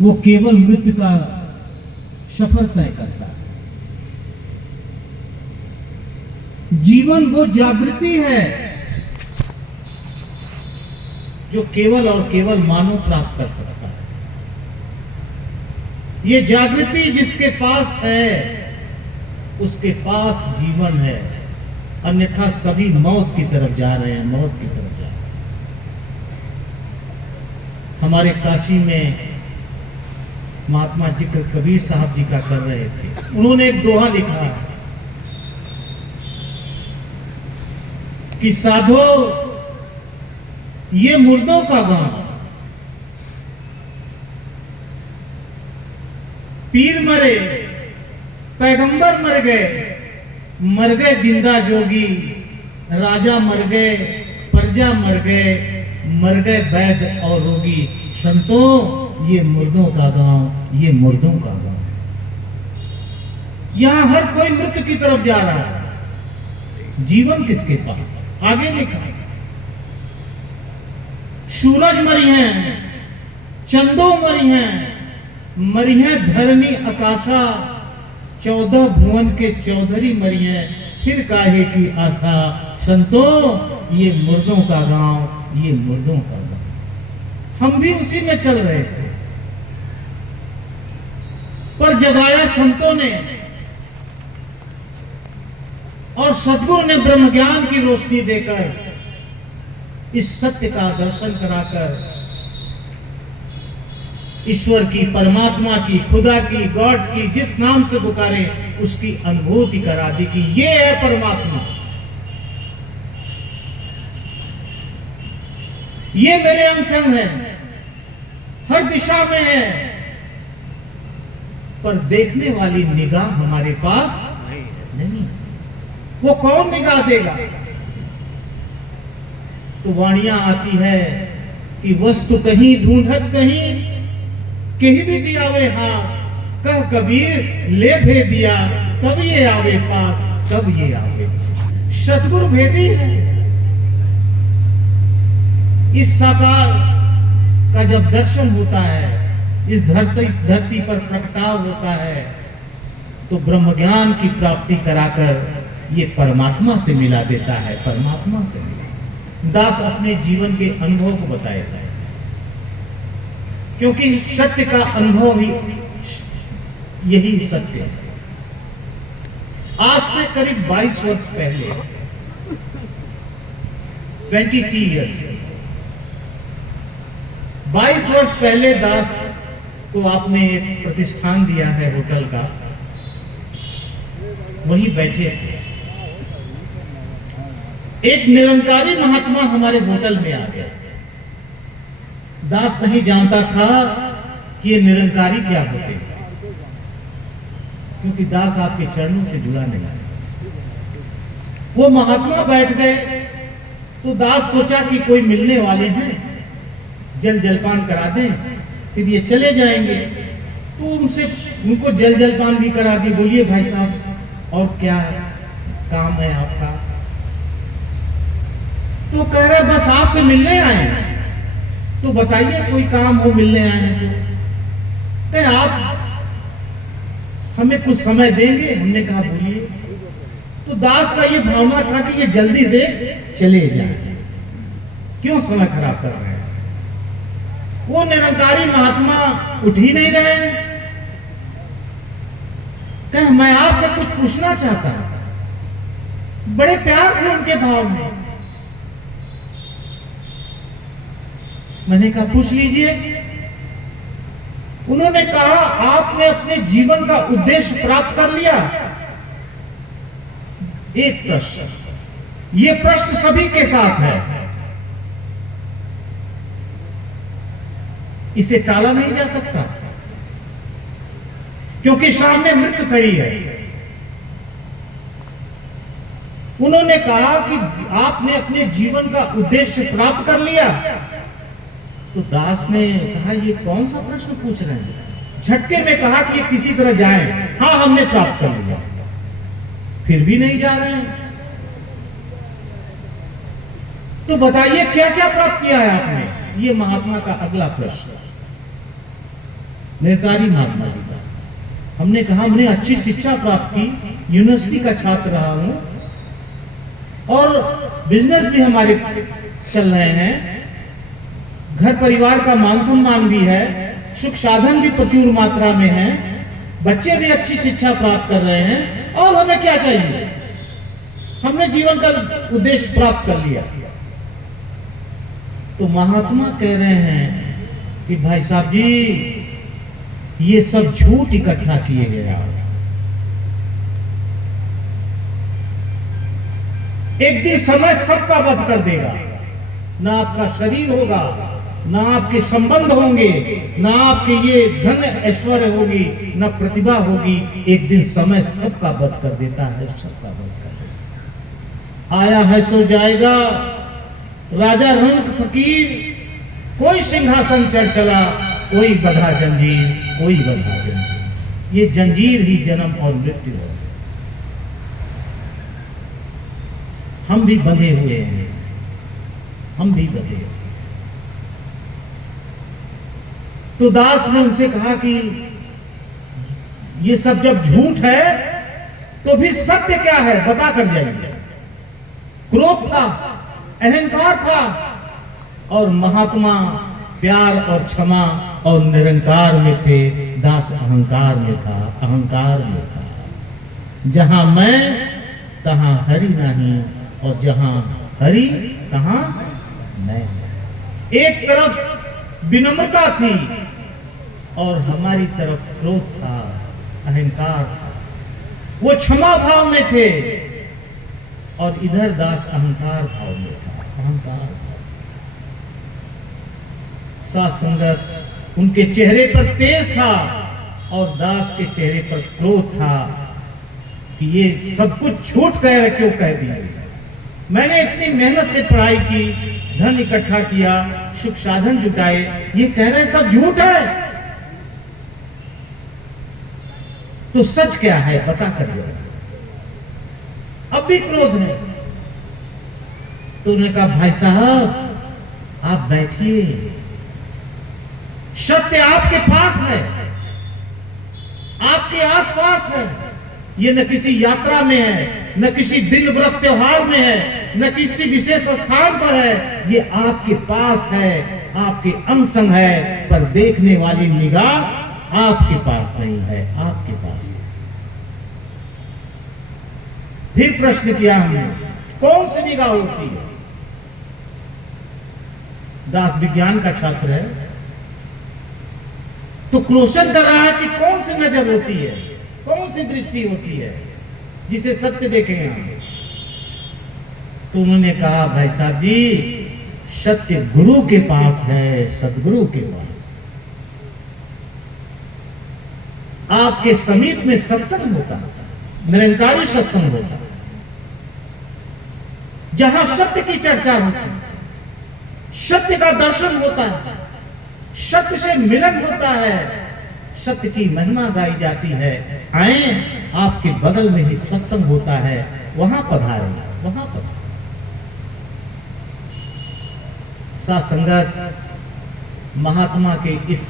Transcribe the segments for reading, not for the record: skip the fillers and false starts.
वो केवल मृत्यु का सफर तय करता है। जीवन वो जागृति है जो केवल और केवल मानव प्राप्त कर सकता है। ये जागृति जिसके पास है उसके पास जीवन है, अन्यथा सभी मौत की तरफ जा रहे हैं, मौत की तरफ जा रहे हैं। हमारे काशी में महात्मा जिक्र कबीर साहब जी का कर रहे थे। उन्होंने एक दोहा लिखा कि साधो ये मुर्दों का गांव, पीर मरे पैगंबर मर गए जिंदा जोगी, राजा मर गए प्रजा मर गए वैद्य और रोगी। संतों ये मुर्दों का गांव, ये मुर्दों का गांव। यहां हर कोई मृत्यु की तरफ जा रहा है। जीवन किसके पास? आगे लिखा सूरज मरी हैं, चंदो मरी हैं धरनी आकाशा, 14 भुवन के चौधरी मरी हैं, फिर काहे की आशा। संतों ये मुर्दों का गांव, ये मुर्दों का गांव। हम भी उसी में चल रहे थे, पर जगाया संतों ने और सद्गुरु ने ब्रह्म ज्ञान की रोशनी देकर इस सत्य का दर्शन कराकर ईश्वर की, परमात्मा की, खुदा की, गॉड की, जिस नाम से पुकारे उसकी अनुभूति करा दी कि ये है परमात्मा, ये मेरे अंग संग है, हर दिशा में है, पर देखने वाली निगाह हमारे पास नहीं। वो कौन निगाह देगा? तो वाणियां आती है कि वस्तु कहीं ढूंढत कहीं भी दिया वे हाँ, कह कबीर ले भे दिया, तब ये आवे पास, तब ये आवे। सतगुरु भेदी है। इस साकार का जब दर्शन होता है, इस धरती पर प्रगटाव होता है, तो ब्रह्म ज्ञान की प्राप्ति कराकर ये परमात्मा से मिला देता है, परमात्मा से मिला। दास अपने जीवन के अनुभव को बताएगा, क्योंकि सत्य का अनुभव ही यही सत्य है। आज से करीब 22 वर्ष पहले, 22 ईयर्स, 22 वर्ष पहले दास को आपने एक प्रतिष्ठान दिया है होटल का, वहीं बैठे थे। एक निरंकारी महात्मा हमारे होटल में आ गया। दास नहीं जानता था कि ये निरंकारी क्या होते हैं, क्योंकि दास आपके चरणों से जुड़ा नहीं है। वो महात्मा बैठ गए तो दास सोचा कि कोई मिलने वाले हैं, जलपान करा दें, फिर ये चले जाएंगे। तो उनको जलपान भी करा दी। बोलिए भाई साहब, और क्या काम है आपका? तो कह रहे बस आपसे मिलने आए हैं। तो बताइए कोई काम हो, मिलने आए हैं तो आप हमें कुछ समय देंगे? हमने कहा बोलिए। तो दास का ये भावना था कि ये जल्दी से चले जाए, क्यों समय खराब कर रहे हैं। वो निरंकारी महात्मा उठ ही नहीं रहे। कह मैं आपसे कुछ पूछना चाहता हूं। बड़े प्यार थे उनके भाव में। मैंने कहा पूछ लीजिए। उन्होंने कहा आपने अपने जीवन का उद्देश्य प्राप्त कर लिया? एक प्रश्न, ये प्रश्न सभी के साथ है, इसे टाला नहीं जा सकता, क्योंकि सामने मृत्यु खड़ी है। उन्होंने कहा कि आपने अपने जीवन का उद्देश्य प्राप्त कर लिया। तो दास ने कहा ये कौन सा प्रश्न पूछ रहे हैं? झटके में कहा कि ये किसी तरह जाए। हाँ हमने प्राप्त कर लिया। फिर भी नहीं जा रहे हैं। तो बताइए क्या क्या प्राप्त किया है आपने? ये महात्मा का अगला प्रश्न। निरंकारी महात्मा जी का। हमने कहा हमने अच्छी शिक्षा प्राप्त की, यूनिवर्सिटी का छात्र रहा हूं और बिजनेस भी हमारे चल रहे हैं, घर परिवार का मान सम्मान भी है, सुख साधन भी प्रचुर मात्रा में है, बच्चे भी अच्छी शिक्षा प्राप्त कर रहे हैं, और हमें क्या चाहिए? हमने जीवन का उद्देश्य प्राप्त कर लिया। तो महात्मा कह रहे हैं कि भाई साहब जी, ये सब झूठ इकट्ठा किए गए आप। एक दिन समय सबका वध कर देगा, ना आपका शरीर होगा, ना आपके संबंध होंगे, ना आपके ये धन ऐश्वर्य होगी, ना प्रतिभा होगी। एक दिन समय सबका वध कर देता है, सबका वध कर देता है। आया है सो जाएगा, राजा रंक फकीर, कोई सिंहासन चढ़ चला, कोई बंधा जंजीर, कोई बंधा जंजीर। ये जंजीर ही जन्म और मृत्यु है। हम भी बंधे हुए हैं, हम भी बंधे हैं। तो दास ने उनसे कहा कि ये सब जब झूठ है तो भी सत्य क्या है, बता कर जाइए। क्रोध था, अहंकार था, और महात्मा प्यार और क्षमा और निरंकार में थे। दास अहंकार में था, अहंकार में था। जहां मैं तहां हरि नहीं, और जहां हरि तहां मैं। एक तरफ विनम्रता थी और हमारी तरफ क्रोध था, अहंकार था। वो क्षमा भाव में थे और इधर दास अहंकार भाव में था, अहंकार भाव। साथ संगत उनके चेहरे पर तेज था और दास के चेहरे पर क्रोध था कि ये सब कुछ झूठ कह रहे, क्यों कह दिए? मैंने इतनी मेहनत से पढ़ाई की, धन इकट्ठा किया, सुख साधन जुटाए, ये कह रहे सब झूठ है। तो सच क्या है, बता कर दो। अब भी क्रोध है। तो उन्होंने कहा भाई साहब आप बैठिए, सत्य आपके पास है, आपके आसपास है। ये न किसी यात्रा में है, न किसी दिन व्रत त्योहार में है, न किसी विशेष स्थान पर है। ये आपके पास है, आपके अंग संग है, पर देखने वाली निगाह आपके पास नहीं है, आपके पास है। फिर प्रश्न किया हमने, कौन सी निगाह होती है? दास विज्ञान का छात्र है, तो क्वेश्चन कर रहा है कि कौन सी नजर होती है, कौन सी दृष्टि होती है जिसे सत्य देखेंगे हम। तो उन्होंने कहा भाई साहब जी, सत्य गुरु के पास है, सदगुरु के पास। आपके समीप में सत्संग होता, निरंकारी सत्संग होता, जहां सत्य की चर्चा होती, सत्य का दर्शन होता है, सत्य से मिलन होता है, सत्य की महिमा गाई जाती है। आए, आपके बगल में ही सत्संग होता है, वहां पधारें, वहां पधारें। साथ संगत महात्मा के इस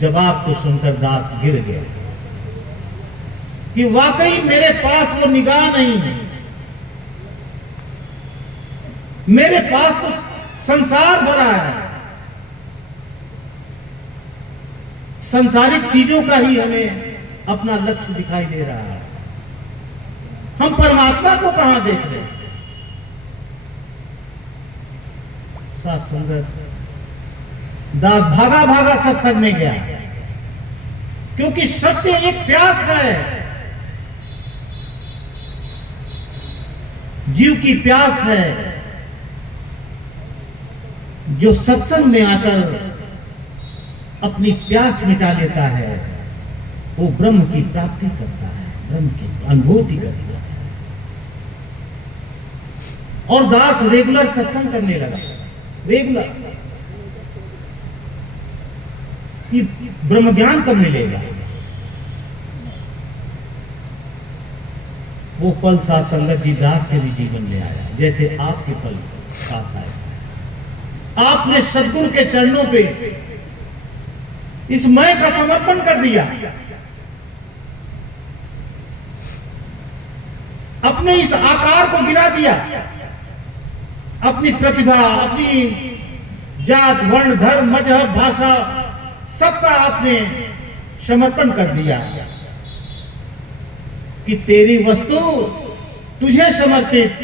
जवाब को सुनकर दास गिर गया कि वाकई मेरे पास वो निगाह नहीं है। मेरे पास तो संसार भरा है, संसारिक चीजों का ही हमें अपना लक्ष्य दिखाई दे रहा है। हम परमात्मा को कहां देख रहे हैं? साथ संगत दास भागा भागा सत्संग में गया, क्योंकि सत्य एक प्यास है, जीव की प्यास है, जो सत्संग में आकर अपनी प्यास मिटा लेता है, वो ब्रह्म की प्राप्ति करता है, ब्रह्म की अनुभूति करता है। और दास रेगुलर सत्संग करने लगा, रेगुलर, कि ब्रह्म ज्ञान कब मिलेगा। वो पल साथ संगत जी दास के भी जीवन में आया, जैसे आपके पल पास आया। आपने सदगुरु के चरणों पे इस मैं का समर्पण कर दिया, अपने इस आकार को गिरा दिया, अपनी प्रतिभा, अपनी जात, वर्ण, धर्म, मजहब, भाषा सबका आपने समर्पण कर दिया कि तेरी वस्तु तुझे समर्पित,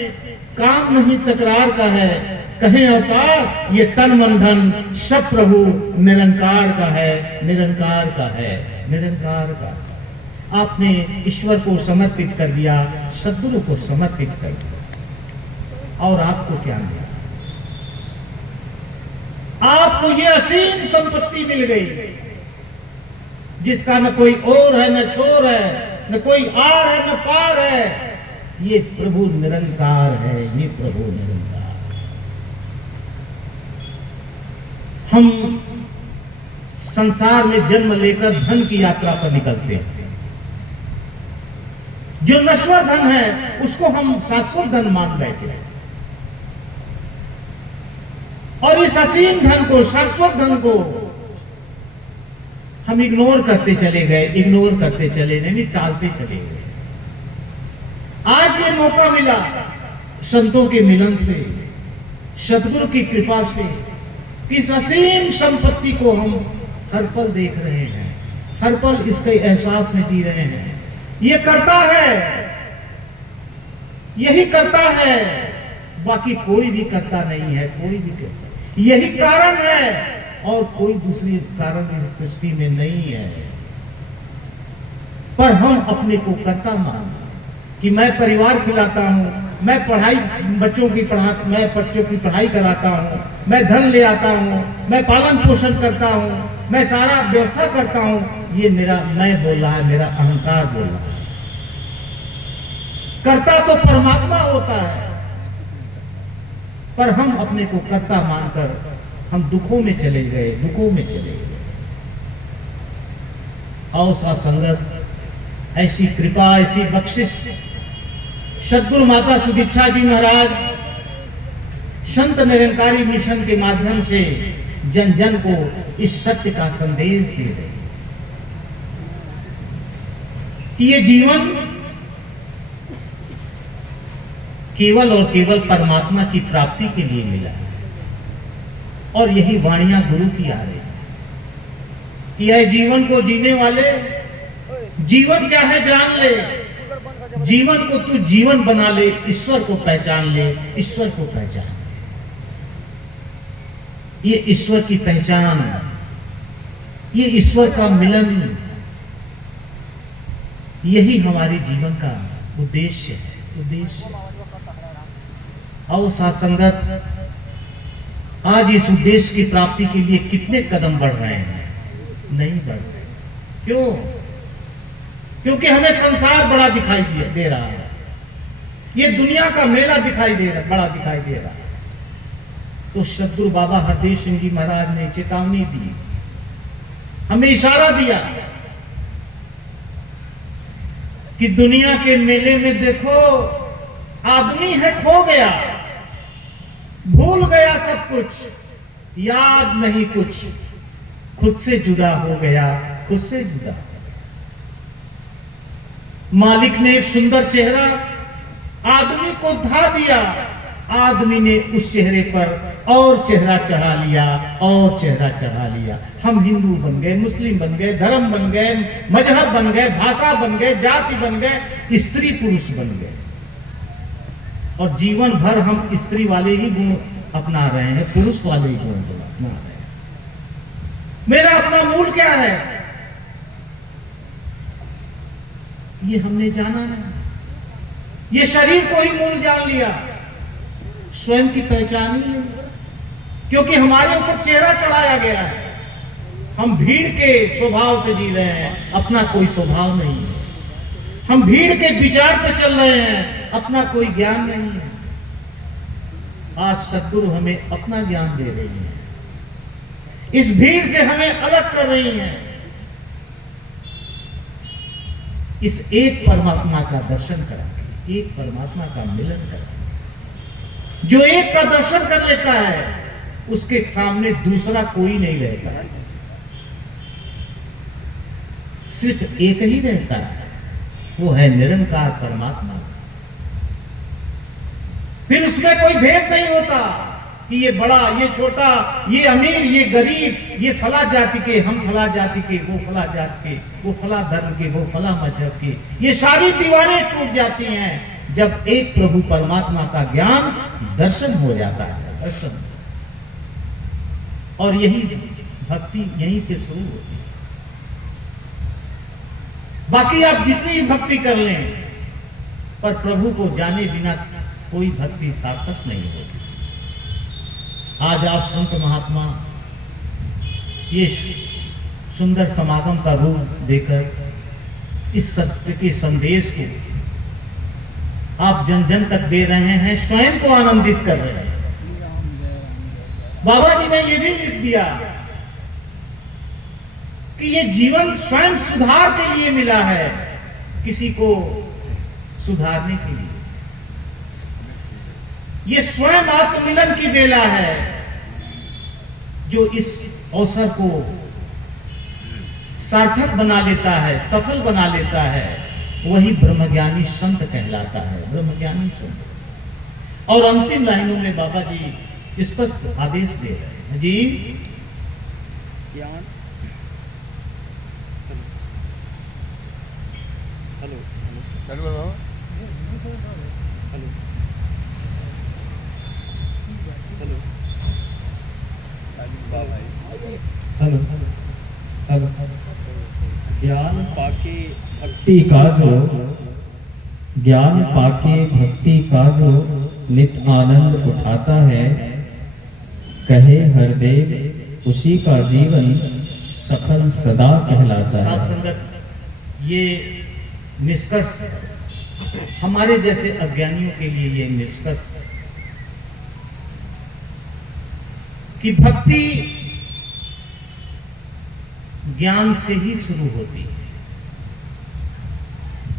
काम नहीं तकरार का है, कहे अवतार ये तन मन धन सब प्रभु निरंकार का है, निरंकार का है, निरंकार का। आपने ईश्वर को समर्पित कर दिया, सद्गुरु को समर्पित कर दिया, और आपको क्या मिला? आपको ये असीम संपत्ति मिल गई जिसका न कोई और है, न छोर है, न कोई आर है, न पार है। ये प्रभु निरंकार है, ये प्रभु निरंकार। हम संसार में जन्म लेकर धन की यात्रा पर निकलते हैं। जो नश्वर धन है उसको हम शाश्वत धन मान बैठे हैं, और इस असीम धन को, शाश्वत धन को हम इग्नोर करते चले गए, इग्नोर करते चले गए, नहीं टालते चले गए। आज ये मौका मिला संतों के मिलन से, सद्गुरु की कृपा से, इस असीम संपत्ति को हम हर पल देख रहे हैं, हर पल इसके एहसास में जी रहे हैं। ये करता है, यही करता है, बाकी कोई भी करता नहीं है, कोई भी करता। यही कारण है और कोई दूसरी कारण इस सृष्टि में नहीं है। पर हम अपने को कर्ता मानते कि मैं परिवार खिलाता हूं, मैं पढ़ाई मैं बच्चों की पढ़ाई कराता हूं, मैं धन ले आता हूं, मैं पालन पोषण करता हूं, मैं सारा व्यवस्था करता हूं। ये मेरा मैं बोल रहा है, मेरा अहंकार बोल रहा है। कर्ता तो परमात्मा होता है, पर हम अपने को कर्ता मानकर हम दुखों में चले गए, दुखों में चले गए। और सत्संगत, ऐसी कृपा, ऐसी बख्शिश सद्गुरु माता सुदीक्षा जी महाराज संत निरंकारी मिशन के माध्यम से जन जन को इस सत्य का संदेश दे रहे कि ये जीवन केवल और केवल परमात्मा की प्राप्ति के लिए मिला है। और यही वाणियां गुरु की आ रही कि यह जीवन को जीने वाले, जीवन क्या है जान ले, जीवन को तू जीवन बना ले, ईश्वर को पहचान ले, ईश्वर को पहचान। ये ईश्वर की पहचान, ये ईश्वर का मिलन, यही हमारे जीवन का उद्देश्य है, उद्देश्य। और साथ संगत, आज इस उद्देश्य की प्राप्ति के लिए कितने कदम बढ़ रहे हैं? नहीं बढ़ रहे। क्यों? क्योंकि हमें संसार बड़ा दिखाई दे रहा है, ये दुनिया का मेला दिखाई दे रहा, बड़ा दिखाई दे रहा है। तो सद्गुरु बाबा हरदेव सिंह जी महाराज ने चेतावनी दी, हमें इशारा दिया कि दुनिया के मेले में देखो, आदमी है खो गया, भूल गया सब कुछ, याद नहीं कुछ, खुद से जुदा हो गया, खुद से जुदा। मालिक ने एक सुंदर चेहरा आदमी को धा दिया, आदमी ने उस चेहरे पर और चेहरा चढ़ा लिया, और चेहरा चढ़ा लिया। हम हिंदू बन गए, मुस्लिम बन गए, धर्म बन गए, मजहब बन गए, भाषा बन गए, जाति बन गए, स्त्री पुरुष बन गए, और जीवन भर हम स्त्री वाले ही गुण अपना रहे हैं, पुरुष वाले ही गुण अपना रहे हैं। मेरा अपना मूल क्या है, ये हमने जाना नहीं। ये शरीर को ही मूल जान लिया, स्वयं की पहचान ही नहीं, क्योंकि हमारे ऊपर चेहरा चढ़ाया गया है। हम भीड़ के स्वभाव से जी रहे हैं, अपना कोई स्वभाव नहीं है। हम भीड़ के विचार पर चल रहे हैं, अपना कोई ज्ञान नहीं है। आज सद्गुरु हमें अपना ज्ञान दे रही है, इस भीड़ से हमें अलग कर रही है। इस एक परमात्मा का दर्शन कराएंगे, एक परमात्मा का मिलन कराएंगे। जो एक का दर्शन कर लेता है, उसके सामने दूसरा कोई नहीं रहता है। सिर्फ एक ही रहता है, वो है निरंकार परमात्मा। फिर उसमें कोई भेद नहीं होता कि ये बड़ा, ये छोटा, ये अमीर, ये गरीब, ये फला जाति के, हम फला जाति के, वो फला जाति के, वो फला धर्म के, वो फला मजहब के। ये सारी दीवारें टूट जाती हैं जब एक प्रभु परमात्मा का ज्ञान दर्शन हो जाता है, दर्शन। और यही भक्ति यहीं से शुरू होती है। बाकी आप जितनी भक्ति कर लें, पर प्रभु को जाने बिना कोई भक्ति सार्थक नहीं होती। आज आप संत महात्मा ये सुंदर समागम का रूप देकर इस सत्य के संदेश को आप जन जन तक दे रहे हैं, स्वयं को आनंदित कर रहे हैं। बाबा जी ने यह भी लिख दिया कि ये जीवन स्वयं सुधार के लिए मिला है, किसी को सुधारने के लिए। ये स्वयं आत्ममिलन की बेला है। जो इस अवसर को सार्थक बना लेता है, सफल बना लेता है, वही ब्रह्मज्ञानी संत कहलाता है, ब्रह्मज्ञानी संत। और अंतिम लाइनों में बाबा जी स्पष्ट आदेश दे रहे हैं जी, ज्ञान। Hello hello hello hello hello ज्ञान पाके भक्ति का जो, ज्ञान पाके भक्ति का जो नित आनंद उठाता है, कहे हरदेव उसी का जीवन सफल सदा कहलाता है। साथ संगत ये निष्कर्ष है। हमारे जैसे अज्ञानियों के लिए ये निष्कर्ष है कि भक्ति ज्ञान से ही शुरू होती है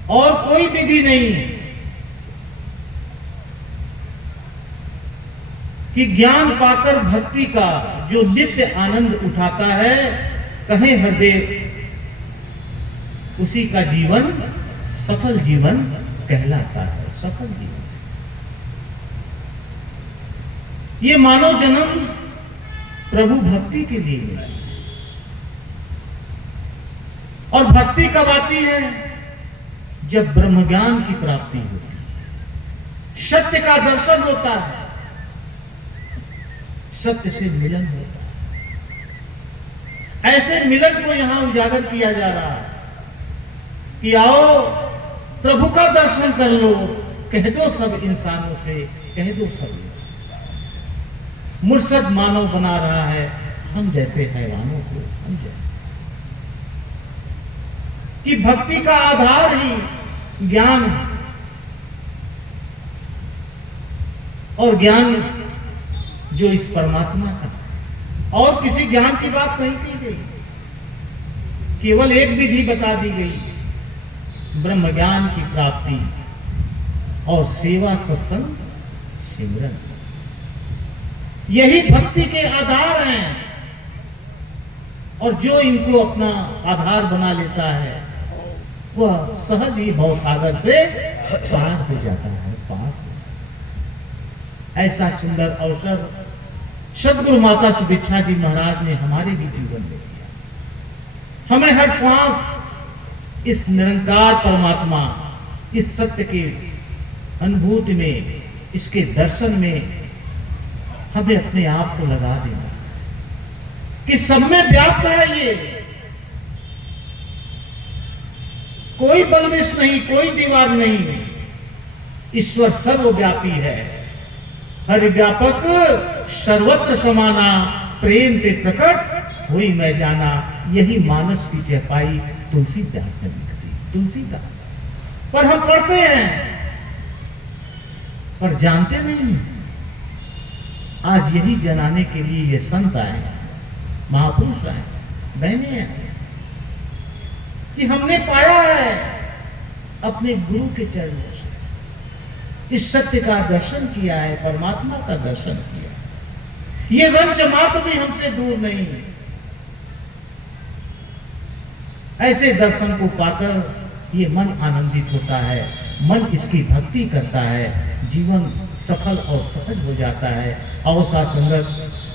और कोई विधि नहीं है कि ज्ञान पाकर भक्ति का जो नित्य आनंद उठाता है, कहे हरदेव उसी का जीवन सफल जीवन कहलाता है, सफल जीवन। ये मानव जन्म प्रभु भक्ति के लिए मिला है। और भक्ति कब आती है? जब ब्रह्म ज्ञान की प्राप्ति होती है, सत्य का दर्शन होता है, सत्य से मिलन होता है। ऐसे मिलन को यहां उजागर किया जा रहा है कि आओ प्रभु का दर्शन कर लो, कह दो सब इंसानों से, कह दो सब इंसानों से। मुर्शद मानव बना रहा है हम जैसे हैवानों को, हम जैसे। कि भक्ति का आधार ही ज्ञान है और ज्ञान जो इस परमात्मा का, और किसी ज्ञान की बात नहीं की गई, केवल एक विधि बता दी गई, ब्रह्म ज्ञान की प्राप्ति और सेवा सत्संग सिमरन। यही भक्ति के आधार हैं और जो इनको अपना आधार बना लेता है वह सहज ही भवसागर से पार हो जाता है, पार हो जाता है। ऐसा सुंदर अवसर सदगुरु माता सुभिक्षा जी महाराज ने हमारे भी जीवन में दिया। हमें हर श्वास इस निरंकार परमात्मा, इस सत्य के अनुभूति में, इसके दर्शन में हमें अपने आप को लगा देना कि सब में व्याप्त है। ये कोई बंदिश नहीं, कोई दीवार नहीं। ईश्वर सर्वव्यापी है, हर व्यापक सर्वत्र समाना, प्रेम ते प्रकट हुई मैं जाना। यही मानस की चौपाई तुलसीदास ने लिख दी, तुलसीदास। पर हम पढ़ते हैं पर जानते नहीं। आज यही जनाने के लिए ये संत आए, महापुरुष आए, बहनें आए कि हमने पाया है अपने गुरु के चरणों से, इस सत्य का दर्शन किया है, परमात्मा का दर्शन किया है। ये रंच मात्र भी हमसे दूर नहीं है। ऐसे दर्शन को पाकर ये मन आनंदित होता है, मन इसकी भक्ति करता है, जीवन सफल और सहज हो जाता है। और सा संगत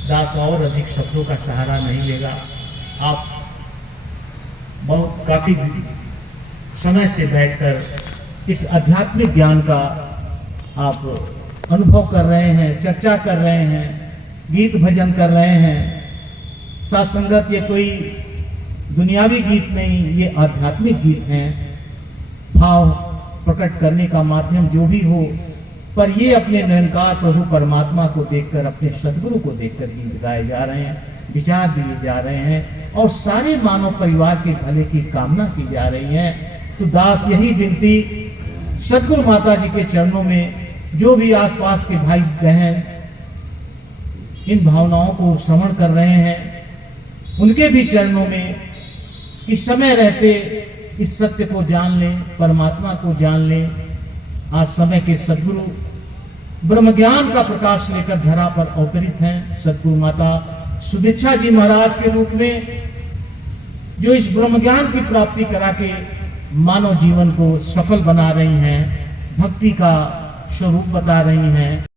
दास और अधिक शब्दों का सहारा नहीं लेगा। आप बहुत काफी समय से बैठकर इस आध्यात्मिक ज्ञान का आप अनुभव कर रहे हैं, चर्चा कर रहे हैं, गीत भजन कर रहे हैं। साथ संगत ये कोई दुनियावी गीत नहीं, ये आध्यात्मिक गीत हैं। भाव प्रकट करने का माध्यम जो भी हो, पर ये अपने निरंकार प्रभु परमात्मा को देखकर, अपने सदगुरु को देखकर गीत गाए जा रहे हैं, विचार दिए जा रहे हैं और सारे मानव परिवार के भले की कामना की जा रही है। तो दास यही विनती सदगुरु माता जी के चरणों में जो भी आसपास के भाई बहन इन भावनाओं को श्रवण कर रहे हैं, उनके भी चरणों में कि समय रहते इस सत्य को जान लें, परमात्मा को जान लें। आज समय के सदगुरु ब्रह्म ज्ञान का प्रकाश लेकर धरा पर अवतरित हैं। सदगुरु माता सुदीक्षा जी महाराज के रूप में जो इस ब्रह्म ज्ञान की प्राप्ति करा के मानव जीवन को सफल बना रही हैं, भक्ति का स्वरूप बता रही हैं,